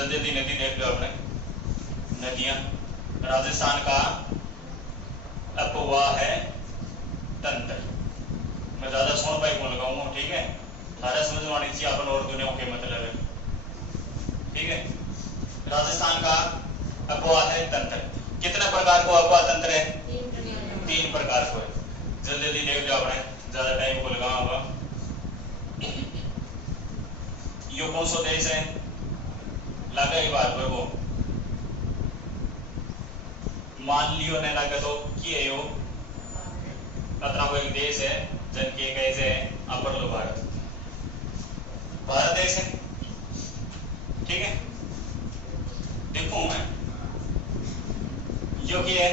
जल्दी जल्दी नदी देख लो आपने। नदियां, राजस्थान का अपवाह है तंत्र। मैं ज्यादा सोन पाई कौन लगाऊंगा, ठीक है। सारा समझ में आनी चाहिए अपन और दुनिया के मतलब है, ठीक है। राजस्थान का अपवाह है तंत्र। कितने प्रकार को अपवाह तंत्र है? 3 प्रकार को है। जल्दी जल्दी देख लो आपने, ज्यादा टाइम को लगाऊंगा। यो कौन सा देश है? लगा ही बात पर वो मान लियो नहीं लगा तो की है यो अतना को एक देश है जन के कैसे है अपर लो भारत। भारत देश है, ठीक है। देखो मैं यो की है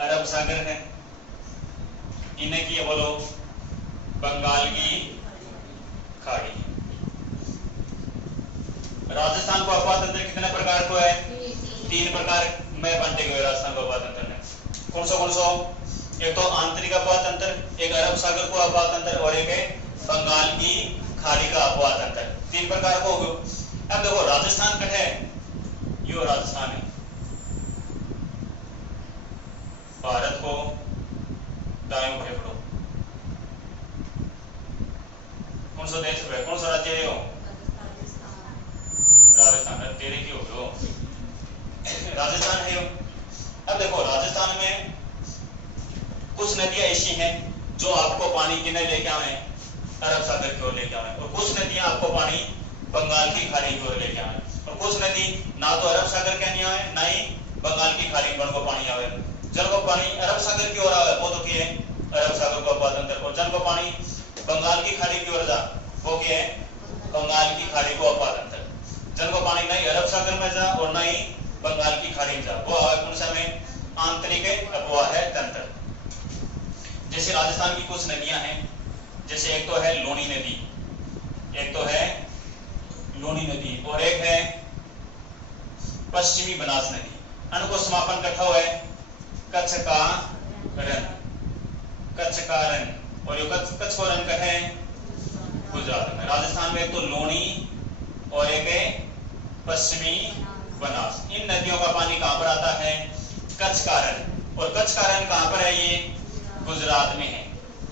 अरब सागर है, इन्हें की है बोलो बंगाल की खाड़ी। राजस्थान को अपवाह तंत्र कितने प्रकार को है? 3 प्रकार में बांटे गए राजस्थान को अपवाह तंत्र में। कौन सा? एक तो आंतरिक अपवाह तंत्र, एक अरब सागर को अपवाह तंत्र और एक है बंगाल की खाड़ी का अपवाह तंत्र। 3 प्रकार को हो गए। अब देखो राजस्थान कट है, यो राजस्थान है। भारत को दाएं फेफड़ो, कौन सा देश है? कौन सा राज्य है यो? राजस्थान। तेरे की हो गयो राजस्थान है यो। अब देखो राजस्थान में कुछ नदियां ऐसी हैं जो आपको पानी किने लेके आवे? अरब सागर की ओर लेके आवे। और कुछ नदियां आपको पानी बंगाल की खाड़ी की ओर लेके आवे। और कुछ नदी ना तो अरब सागर के नहीं आवे ना ही बंगाल की खाड़ी की ओर को पानी आवे। जल को पानी अरब सागर की ओर आवे वो तो क्या है? अरब सागर को अपवाह तंत्र। और जल को पानी बंगाल की खाड़ी की ओर जा वो क्या है? बंगाल की खाड़ी को अपवाह तंत्र। जल को पानी नहीं अरब सागर में जा और ना ही बंगाल की खाड़ी में जा वो आवे कौन सा में? आंतरिक अपवाह तंत्र। जैसे राजस्थान की कुछ नदियां हैं, जैसे एक तो है लोनी नदी, एक तो है लोनी नदी और एक है पश्चिमी बनास नदी। इनको समापन कट्ठा हुआ है कच्छ का रण। कच्छ का रण और ये कच्छ को रण का है गुजरात में। राजस्थान में एक तो लोनी और एक है पश्चिमी बनास। इन नदियों का पानी कहां पर आता है? कच्छ का रण। और कच्छ का रण कहां पर है? ये गुजरात में है,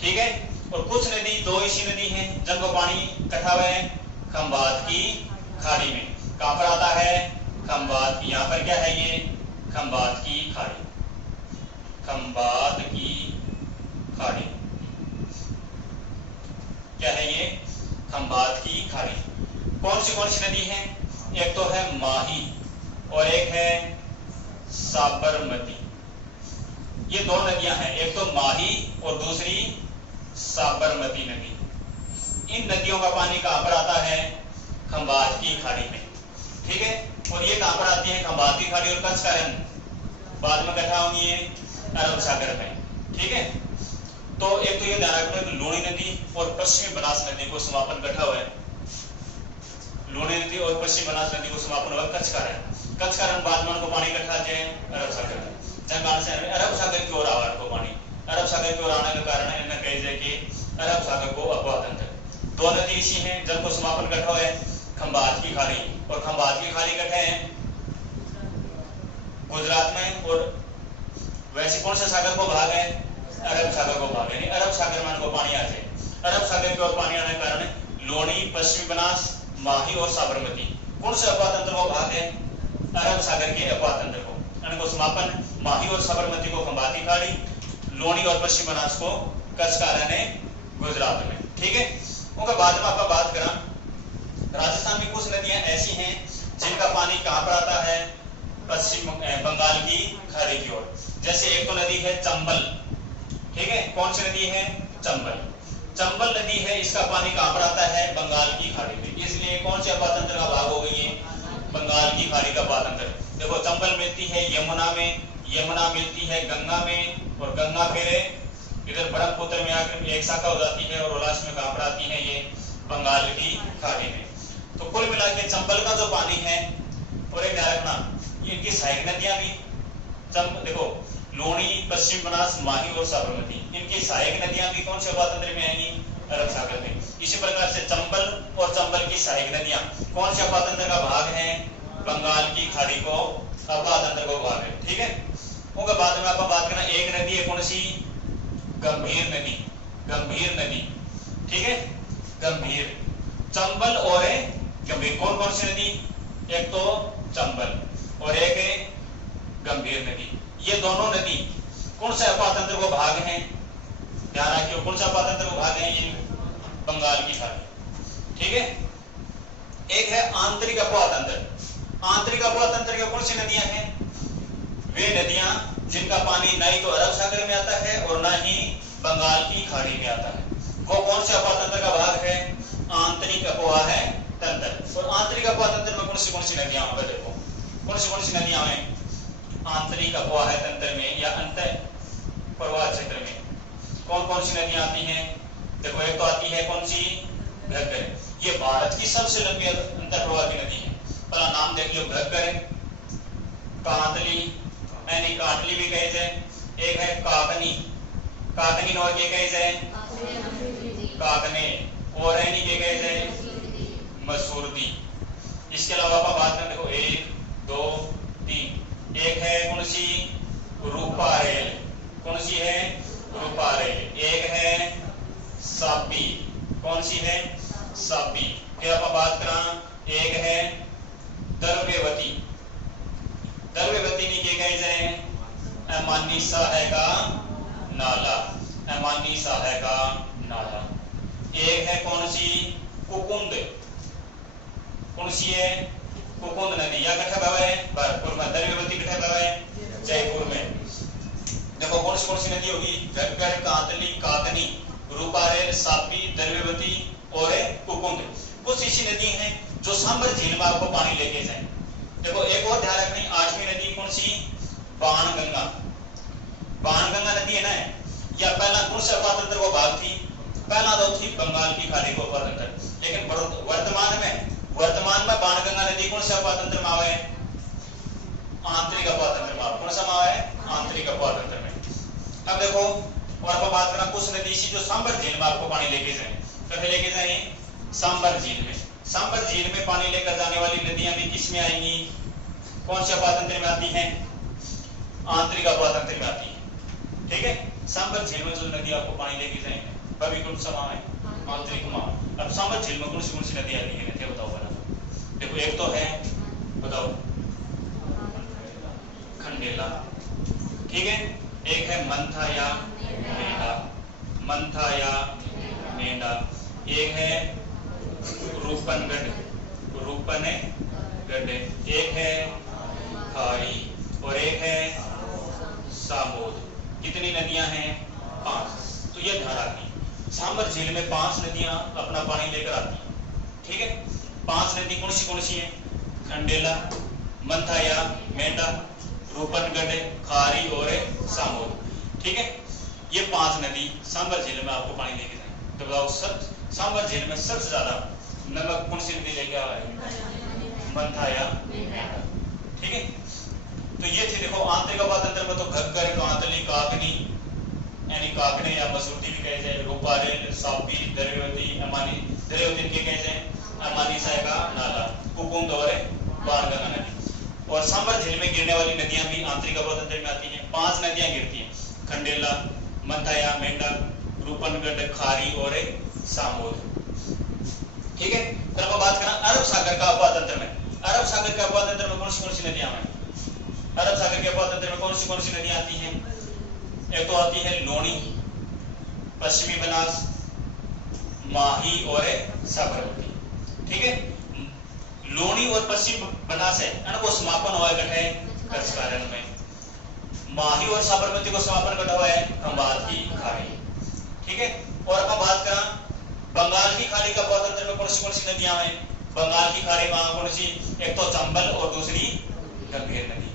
ठीक है। और कुछ नदी दो ऐसी नदी हैं जिनको पानी इकट्ठा हुआ है खंबात की खाड़ी में। कहां पर आता है? खंबात की। यहां पर क्या है? ये खंबात की खाड़ी। खंबात की खाड़ी क्या है? ये खंबात की खाड़ी। कौन सी नदी है? एक तो है माही और एक है साबरमती। ये 2 नदियां हैं, एक तो माही और दूसरी साबरमती नदी। इन नदियों का पानी कहां पर आता है? खंबात की खाड़ी में, ठीक है। और ये कहां पर आती है? खंबात की खाड़ी और कच्छ का रण बाद में इकट्ठा होंगी अरब सागर में, ठीक है। तो एक तो ये ध्यान रखना कि लूणी नदी और पश्चिमी बनास नदी को समापन इकट्ठा हुआ है। लूणी नदी और पश्चिमी बनास नदी को समापन हुआ कच्छ का रण। कच्छ का रण बाद में उनको पानी इकट्ठा जाए अरब सागर में। जंगाल से अरब सागर की ओर आवा को पानी। अरब सागर की ओर आने के कारण इन्हें कही जाए कि अरब सागर को अपवाह तंत्र। 2 नदी ऐसी हैं जिनको समापन इकट्ठा हुआ है खंबात की खाड़ी। और खंबात की खाड़ी इकट्ठे हैं गुजरात में। और वैसे कौन सा सागर को भाग है? अरब सागर को भाग है। अरब सागर में इनको पानी आ जाए। अरब सागर की ओर पानी आने के कारण लोनी, पश्चिमी बनास, माही और साबरमती कौन से अपवाह तंत्र को भाग है? अरब सागर के अपवाह तंत्र को। इनको समापन माही और साबरमती को खंबात की खाड़ी, लोनी और पश्चिम बनास को कच्छ का रण है गुजरात में, ठीक है। उनका बाद में आपका बात करा। राजस्थान में कुछ नदियां ऐसी हैं जिनका पानी कहां पर आता है? पश्चिम बंगाल की खाड़ी की ओर। जैसे एक तो नदी है चंबल, ठीक है। कौन सी नदी है? चंबल। चंबल नदी है, इसका पानी कहां पर आता है? बंगाल की खाड़ी में। इसलिए कौन से अपवाह तंत्र का भाग हो गई है? बंगाल की खाड़ी का अपवाह तंत्र। देखो चंबल मिलती है यमुना में, यमुना मिलती है गंगा में, और गंगा फिर इधर ब्रह्मपुत्र में आकर एक शाखा हो जाती है और लास्ट में कहां पर आती है? ये बंगाल की खाड़ी में। तो कुल मिला के चंबल का जो पानी है, और एक ध्यान रखना ये इनकी सहायक नदियां भी देखो लोनी, पश्चिम बनास, माही और साबरमती, इनकी सहायक नदियां भी कौन से अपवाह तंत्र में आएंगी? अरब सागर में। इसी प्रकार से चंबल और चंबल की सहायक नदियां कौन से अपातंत्र का भाग है? बंगाल की खाड़ी को अपातंत्र को भाग है। ठीक है, उनके बाद में आप बात करना एक नदी है कौन सी? गंभीर नदी, गंभीर नदी। ठीक है, गंभीर। चंबल और गंभीर कौन कौन सी नदी? एक तो चंबल और एक है गंभीर नदी। ये दोनों नदी कौन से अपातंत्र को भाग हैं? ध्यान रखिए, कौन सा अपातंत्र को भाग है? ये बंगाल की खाड़ी। ठीक है, एक है आंतरिक अपातंत्र। आंतरिक अपातंत्र की कौन सी नदियां हैं? वे नदियां जिनका पानी ना ही तो अरब सागर में आता है और ना ही बंगाल की खाड़ी में आता है। वो कौन से अपातंत्र का भाग है? आंतरिक अपोह है तंत्र। और आंतरिक अपोह तंत्र में कौन सी नदियां हैं? देखो कौन सी नदियां हैं आंतरिक अपोह तंत्र में या अंतर प्रवाह क्षेत्र में? कौन सी नदियां आती हैं? देखो एक तो आती है कौन सी? घग्गर। ये भारत की सबसे लंबी अंतर प्रवाह की नदी है। पहला नाम देख लो, घग्गर, कांतली, यानी काटली भी कहे जाए। एक है काकनी, काकनी और के कहे जाए काकने, और यानी के कहे जाए मसूरदी। इसके अलावा आप बात में देखो 1 2 3, एक है कौन सी? रूपारेल। कौन सी है? रूपारेल। एक है सापी। कौन सी है? सापी। फिर आप बात करा एक है दर्वेवती। दर्वेवती नहीं के कहे जाए अमानी सहाय का नाला, अमानी सहाय का नाला। एक है कौन सी? कुकुंद। कौन सी है? कुकुंद नदी। या कठा बाबा है भरतपुर में, दर्वेवती कठा बाबा है जयपुर में। देखो कौन सी नदी होगी? घग्गर, कांतली, काकनी, रूपारेल, सापी, दर्वेवती और कुकुंद। कुछ ऐसी नदी हैं जो सांबर झील में आपको पानी लेके जाए। देखो एक और ध्यान रखनी, 8वीं नदी कौन सी? बाणगंगा। बाणगंगा नदी है ना, या पहला कौन से अपातंत्र को भाग थी? पहला तो थी बंगाल की खाड़ी को अपातंत्र, लेकिन वर्तमान में बाणगंगा नदी कौन से अपातंत्र में आवे? आंतरिक अपातंत्र में। कौन सा में आवे? आंतरिक अपातंत्र में। अब देखो और आप बात करना कुछ नदी सी जो सांबर झील में आपको पानी लेके जाए। कभी लेके जाए सांबर झील में। सांबर झील में पानी लेकर जाने वाली नदियां भी किस में आएंगी? कौन से अपातंत्र में आती हैं? आंतरिक अपातंत्र में आती है। ठीक है, सांबर झील में जो नदी आपको पानी लेके जाएंगे वह कौन सा माह है? आंतरिक माह। अब सांबर झील में कौन सी नदी आती है? बताओ बना। देखो एक तो है, बताओ, खंडेला। ठीक है, एक है मंथा या मेंढा, मंथा या मेंढा। एक है रूपनगढ़, रूपनगढ़। एक है खारी और एक है सामोद। कितनी नदियां हैं? 5। तो ये ध्यान रखनी, सांबर झील में 5 नदियां अपना पानी लेकर आती हैं। ठीक है, 5 नदी कौन सी है? खंडेला, मंथा या मेंढा, रूपनगढ़, खारी और सामोद। ठीक है, ये 5 नदी सांबर झील में आपको पानी लेके जाएंगे। तो बताओ सांबर झील में सबसे ज्यादा नमक कौन सी नदी लेके आ रही है? मंथा या मेंढा। ठीक है, तो ये थी। देखो आंतरिक अपातंत्र में तो घग्गर, कांतली, काकनी यानी काकड़े या मसूरदी भी कहे जाए, रूपारेल, सापी, दर्वेवती, अमानी, दर्वेवती के कहे जाए अमानी सहाय का नाला, कुकुंद और बाणगंगा नदी। और सांबर झील में गिरने वाली नदियां भी आंतरिक अपातंत्र में आती हैं। 5 नदियां गिरती हैं, खंडेला, मंथा या मेंढा, रूपनगढ़, खारी और सामोद। ठीक है, फिर अब बात करना अरब सागर का अपातंत्र में। अरब सागर के अपातंत्र में कौन सी नदियां हैं? अरब सागर के अपातंत्र में कौन सी नदियां आती हैं? एक तो आती है लोनी, पश्चिमी बनास, माही और साबरमती। ठीक है, लोनी और पश्चिम बनास है इनको समापन हुआ है कचकारण में। माही और साबरमती को समापन कटा हुआ है खंबात की खाड़ी। ठीक है, और अब बात करा बंगाल की खाड़ी का अपातंत्र में कौन सी नदियां हैं? बंगाल की खाड़ी में कौन सी? एक तो चंबल और दूसरी गंभीर नदी।